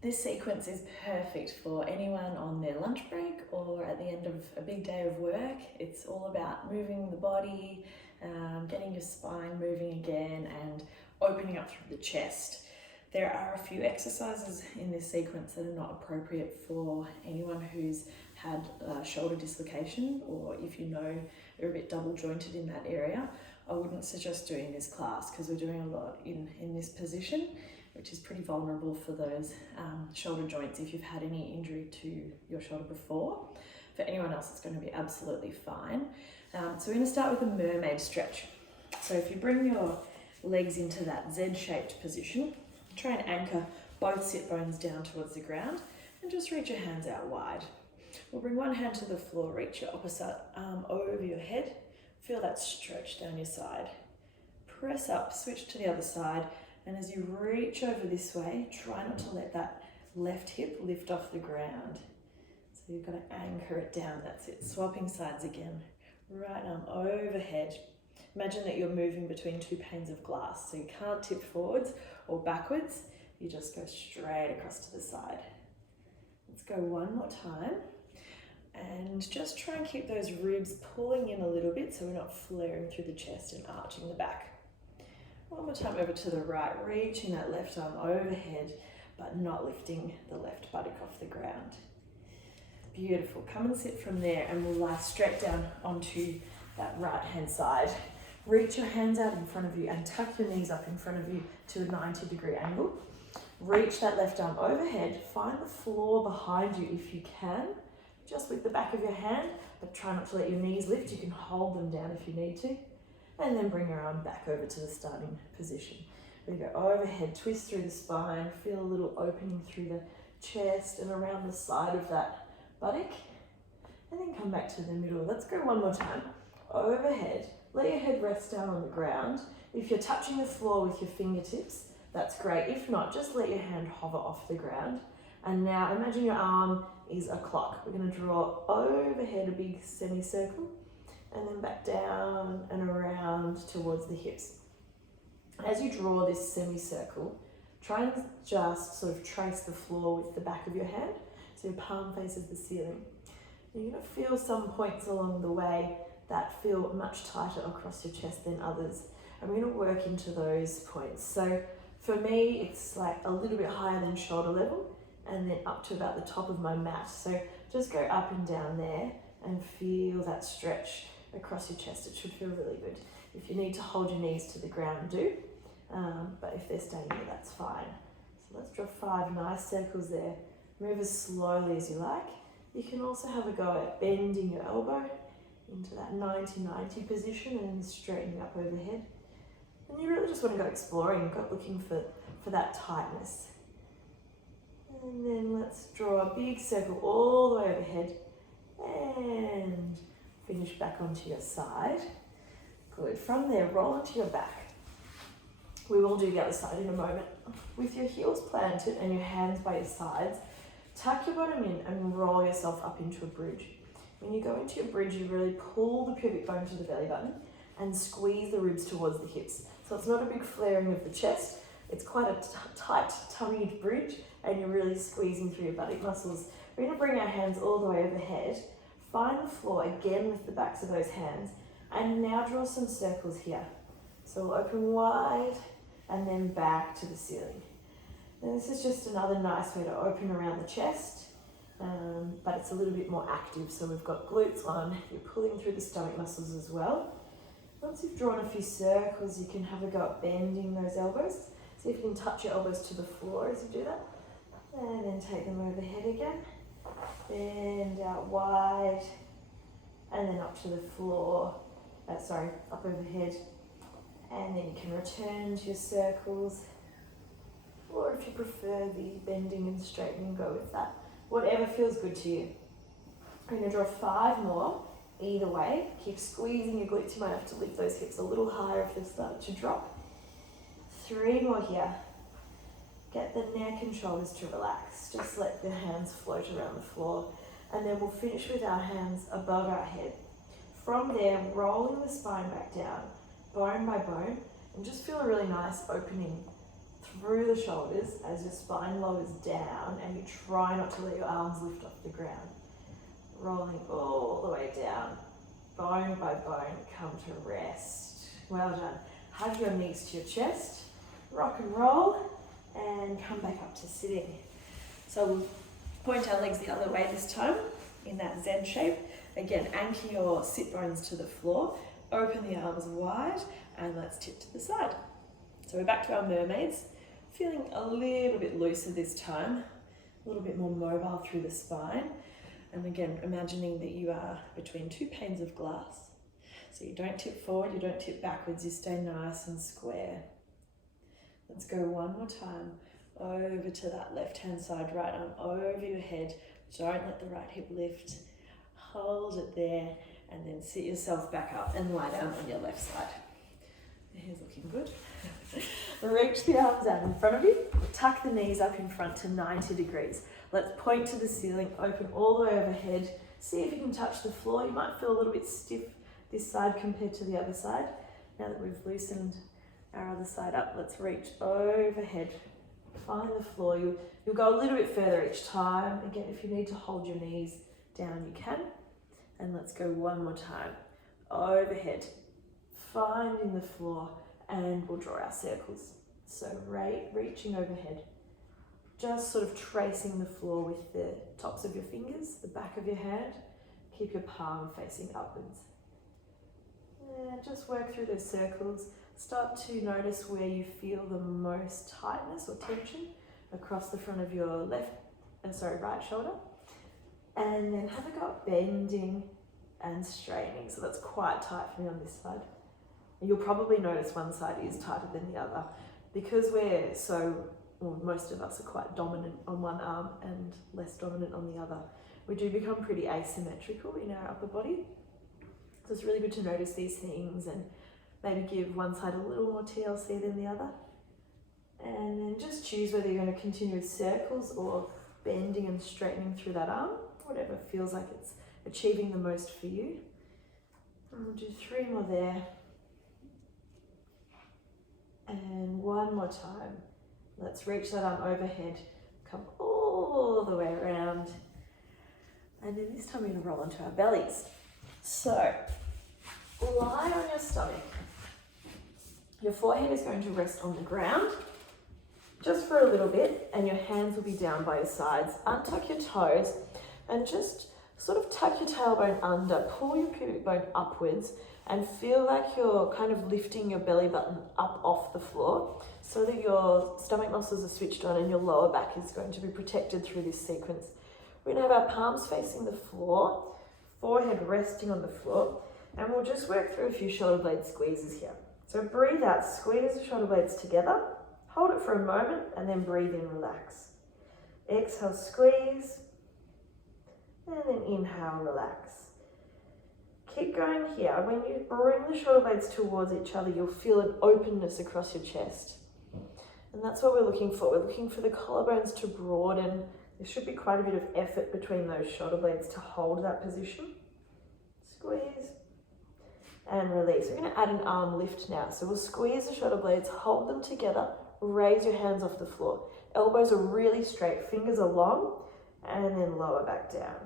This sequence is perfect for anyone on their lunch break or at the end of a big day of work. It's all about moving the body, getting your spine moving again and opening up through the chest. There are a few exercises in this sequence that are not appropriate for anyone who's had shoulder dislocation, or if you know you're a bit double jointed in that area. I wouldn't suggest doing this class because we're doing a lot in this position, which is pretty vulnerable for those shoulder joints if you've had any injury to your shoulder before. For anyone else, it's going to be absolutely fine. So we're going to start with a mermaid stretch. So if you bring your legs into that Z-shaped position, try and anchor both sit bones down towards the ground and just reach your hands out wide. We'll bring one hand to the floor, reach your opposite arm over your head. Feel that stretch down your side. Press up, switch to the other side, and as you reach over this way, try not to let that left hip lift off the ground. So you've got to anchor it down, that's it. Swapping sides again. Right arm overhead. Imagine that you're moving between two panes of glass, so you can't tip forwards or backwards, you just go straight across to the side. Let's go one more time. And just try and keep those ribs pulling in a little bit so we're not flaring through the chest and arching the back. One more time over to the right, reaching that left arm overhead, but not lifting the left buttock off the ground. Beautiful. Come and sit from there and we'll lie straight down onto that right hand side. Reach your hands out in front of you and tuck your knees up in front of you to a 90-degree angle. Reach that left arm overhead. Find the floor behind you if you can, just with the back of your hand, but try not to let your knees lift. You can hold them down if you need to. And then bring your arm back over to the starting position. We go overhead, twist through the spine, feel a little opening through the chest and around the side of that buttock. And then come back to the middle. Let's go one more time. Overhead, let your head rest down on the ground. If you're touching the floor with your fingertips, that's great. If not, just let your hand hover off the ground. And now imagine your arm is a clock. We're going to draw overhead a big semicircle and then back down and around towards the hips. As you draw this semicircle, try and just sort of trace the floor with the back of your hand so your palm faces the ceiling. You're going to feel some points along the way that feel much tighter across your chest than others. And we're going to work into those points. So for me, it's like a little bit higher than shoulder level and then up to about the top of my mat. So just go up and down there and feel that stretch across your chest. It should feel really good. If you need to hold your knees to the ground, do. But if they're staying there, that's fine. So let's draw 5 nice circles there. Move as slowly as you like. You can also have a go at bending your elbow into that 90-90 position and straightening up overhead. And you really just want to go exploring, go looking for that tightness. And then let's draw a big circle all the way overhead and finish back onto your side. Good. From there, roll onto your back. We will do the other side in a moment. With your heels planted and your hands by your sides, tuck your bottom in and roll yourself up into a bridge. When you go into your bridge, you really pull the pubic bone to the belly button and squeeze the ribs towards the hips. So it's not a big flaring of the chest, it's quite a tight tummied bridge and you're really squeezing through your buttock muscles. We're going to bring our hands all the way overhead, find the floor again with the backs of those hands, and now draw some circles here. So we'll open wide and then back to the ceiling. Now this is just another nice way to open around the chest, but it's a little bit more active. So we've got glutes on, you're pulling through the stomach muscles as well. Once you've drawn a few circles, you can have a go at bending those elbows. See if you can touch your elbows to the floor as you do that. And then take them overhead again. Bend out wide. And then up to the floor. Up overhead. And then you can return to your circles. Or if you prefer the bending and straightening, go with that. Whatever feels good to you. I'm going to draw 5 more. Either way, keep squeezing your glutes. You might have to lift those hips a little higher if they start to drop. 3 more here. Get the neck and shoulders to relax. Just let the hands float around the floor. And then we'll finish with our hands above our head. From there, rolling the spine back down, bone by bone, and just feel a really nice opening through the shoulders as your spine lowers down, and you try not to let your arms lift off the ground. Rolling all the way down, bone by bone, come to rest. Well done. Hug your knees to your chest, rock and roll, and come back up to sitting. So we'll point our legs the other way this time in that Z shape. Again, anchor your sit bones to the floor, open the arms wide, and let's tip to the side. So we're back to our mermaids, feeling a little bit looser this time, a little bit more mobile through the spine. And again, imagining that you are between two panes of glass. So you don't tip forward, you don't tip backwards, you stay nice and square. Let's go one more time, over to that left-hand side, right arm over your head. Don't let the right hip lift. Hold it there, and then sit yourself back up and lie down on your left side. The hair's looking good. Reach the arms out in front of you. Tuck the knees up in front to 90 degrees. Let's point to the ceiling, open all the way overhead. See if you can touch the floor. You might feel a little bit stiff this side compared to the other side. Now that we've loosened our other side up, let's reach overhead. Find the floor. You'll go a little bit further each time. Again, if you need to hold your knees down, you can. And let's go one more time. Overhead. Finding the floor, and we'll draw our circles. So reaching overhead. Just sort of tracing the floor with the tops of your fingers, the back of your hand. Keep your palm facing upwards. And just work through those circles. Start to notice where you feel the most tightness or tension across the front of your right shoulder. And then have a go at bending and straightening. So that's quite tight for me on this side. And you'll probably notice one side is tighter than the other because most of us are quite dominant on one arm and less dominant on the other. We do become pretty asymmetrical in our upper body. So it's really good to notice these things and maybe give one side a little more TLC than the other. And then just choose whether you're going to continue with circles or bending and straightening through that arm, whatever feels like it's achieving the most for you. And we'll do 3 more there. And one more time. Let's reach that arm overhead, come all the way around. And then this time we're going to roll onto our bellies. So, lie on your stomach. Your forehead is going to rest on the ground just for a little bit, and your hands will be down by your sides. Untuck your toes and just sort of tuck your tailbone under, pull your pubic bone upwards, and feel like you're kind of lifting your belly button up off the floor so that your stomach muscles are switched on and your lower back is going to be protected through this sequence. We're going to have our palms facing the floor, forehead resting on the floor, and we'll just work through a few shoulder blade squeezes here. So breathe out, squeeze the shoulder blades together, hold it for a moment, and then breathe in, relax. Exhale, squeeze, and then inhale, relax. Keep going here. When you bring the shoulder blades towards each other, you'll feel an openness across your chest. And that's what we're looking for. We're looking for the collarbones to broaden. There should be quite a bit of effort between those shoulder blades to hold that position. Squeeze and release. We're going to add an arm lift now. So we'll squeeze the shoulder blades, hold them together, raise your hands off the floor. Elbows are really straight, fingers are long, and then lower back down.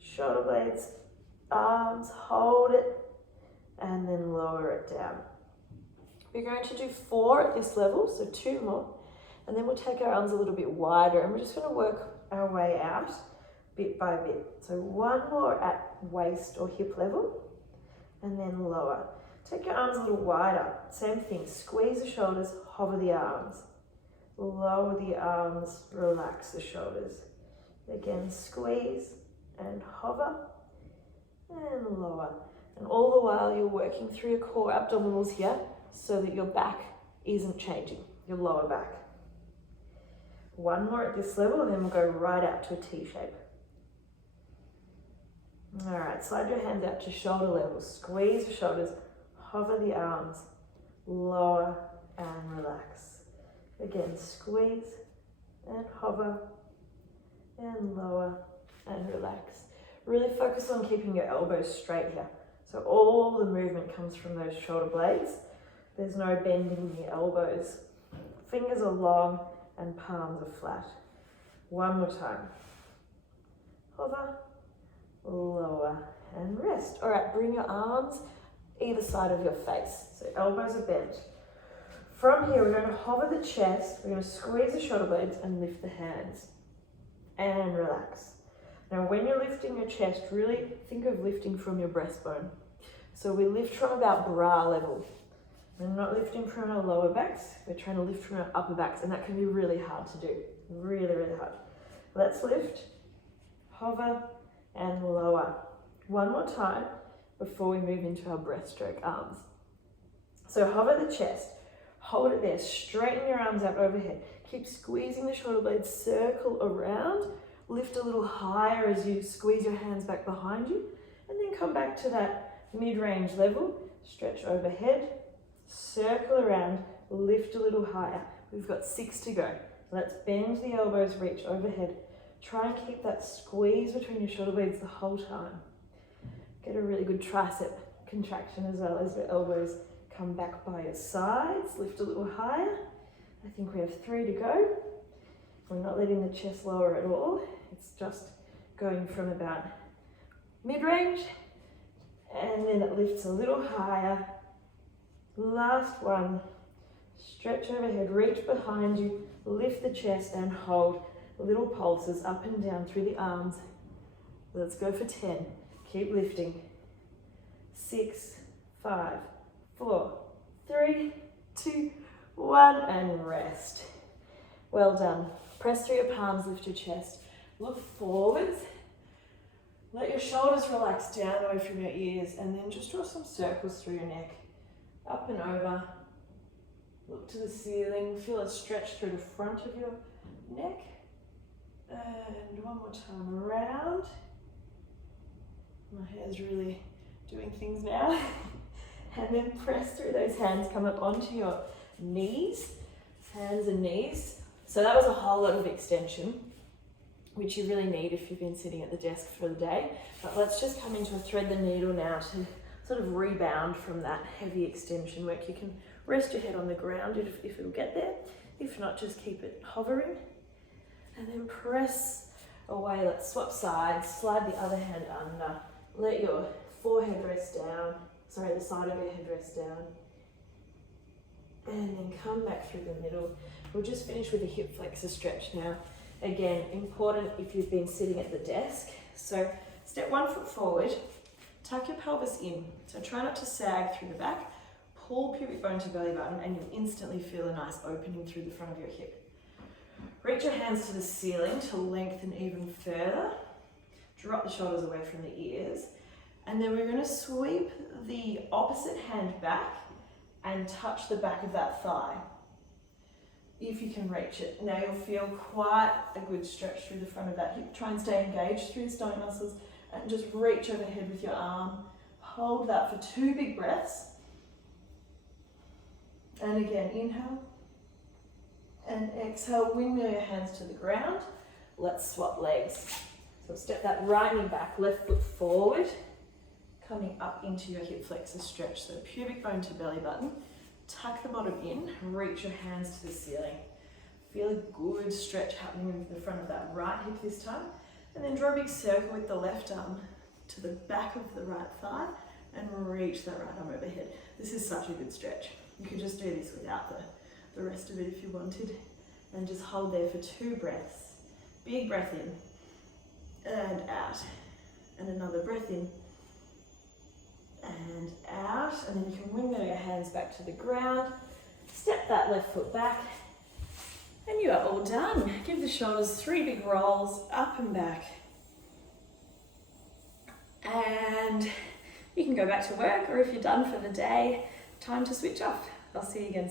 Shoulder blades, arms, hold it, and then lower it down. We're going to do 4 at this level, so 2 more, and then we'll take our arms a little bit wider, and we're just going to work our way out bit by bit. So 1 more at waist or hip level, and then lower. Take your arms a little wider, same thing, squeeze the shoulders, hover the arms. Lower the arms, relax the shoulders. Again, squeeze and hover, and lower. And all the while you're working through your core abdominals here so that your back isn't changing, your lower back. 1 more at this level, and then we'll go right out to a T shape. All right, slide your hands out to shoulder level, squeeze the shoulders, hover the arms, lower and relax. Again, squeeze and hover and lower and relax. Really focus on keeping your elbows straight here. So all the movement comes from those shoulder blades. There's no bending in the elbows. Fingers are long and palms are flat. One more time. Hover, lower, and rest. All right, bring your arms either side of your face. So elbows are bent. From here, we're going to hover the chest, we're going to squeeze the shoulder blades and lift the hands. And relax. Now, when you're lifting your chest, really think of lifting from your breastbone. So we lift from about bra level. We're not lifting from our lower backs, we're trying to lift from our upper backs, and that can be really hard to do. Really, really hard. Let's lift, hover, and lower. One more time before we move into our breaststroke arms. So hover the chest, hold it there, straighten your arms out overhead. Keep squeezing the shoulder blades, circle around, lift a little higher as you squeeze your hands back behind you, and then come back to that mid-range level, stretch overhead, circle around, lift a little higher. We've got 6 to go. Let's bend the elbows, reach overhead. Try and keep that squeeze between your shoulder blades the whole time. Get a really good tricep contraction as well as your elbows come back by your sides. Lift a little higher. I think we have 3 to go. We're not letting the chest lower at all. It's just going from about mid-range, and then it lifts a little higher. Last one. Stretch overhead, reach behind you, lift the chest and hold. Little pulses up and down through the arms. Let's go for 10. Keep lifting. 6, 5, 4, 3, 2, 1, and rest. Well done. Press through your palms, lift your chest. Look forwards. Let your shoulders relax down away from your ears, and then just draw some circles through your neck. Up and over. Look to the ceiling. Feel a stretch through the front of your neck. And one more time around. My hair's really doing things now. And then press through those hands, come up onto your knees, hands and knees. So that was a whole lot of extension, which you really need if you've been sitting at the desk for the day. But let's just come into a thread the needle now to sort of rebound from that heavy extension work. You can rest your head on the ground if it'll get there. If not, just keep it hovering. And then press away. Let's swap sides. Slide the other hand under. Let your forehead rest down. Sorry, the side of your head rest down. And then come back through the middle. We'll just finish with a hip flexor stretch now. Again, important if you've been sitting at the desk. So step 1 foot forward. Tuck your pelvis in. So try not to sag through the back. Pull pubic bone to belly button, and you'll instantly feel a nice opening through the front of your hip. Reach your hands to the ceiling to lengthen even further. Drop the shoulders away from the ears. And then we're going to sweep the opposite hand back and touch the back of that thigh, if you can reach it. Now you'll feel quite a good stretch through the front of that hip. Try and stay engaged through the stomach muscles and just reach overhead with your arm. Hold that for 2 big breaths. And again, inhale and exhale, windmill your hands to the ground. Let's swap legs. So step that right knee back, left foot forward, coming up into your hip flexor stretch. So pubic bone to belly button, tuck the bottom in, reach your hands to the ceiling. Feel a good stretch happening with the front of that right hip this time. And then draw a big circle with the left arm to the back of the right thigh and reach that right arm overhead. This is such a good stretch. You could just do this without the rest of it if you wanted. And just hold there for 2 breaths. Big breath in and out. And another breath in and out. And then you can windmill your hands back to the ground. Step that left foot back. And you are all done. Give the shoulders 3 big rolls, up and back. And you can go back to work, or if you're done for the day, time to switch off. I'll see you again soon.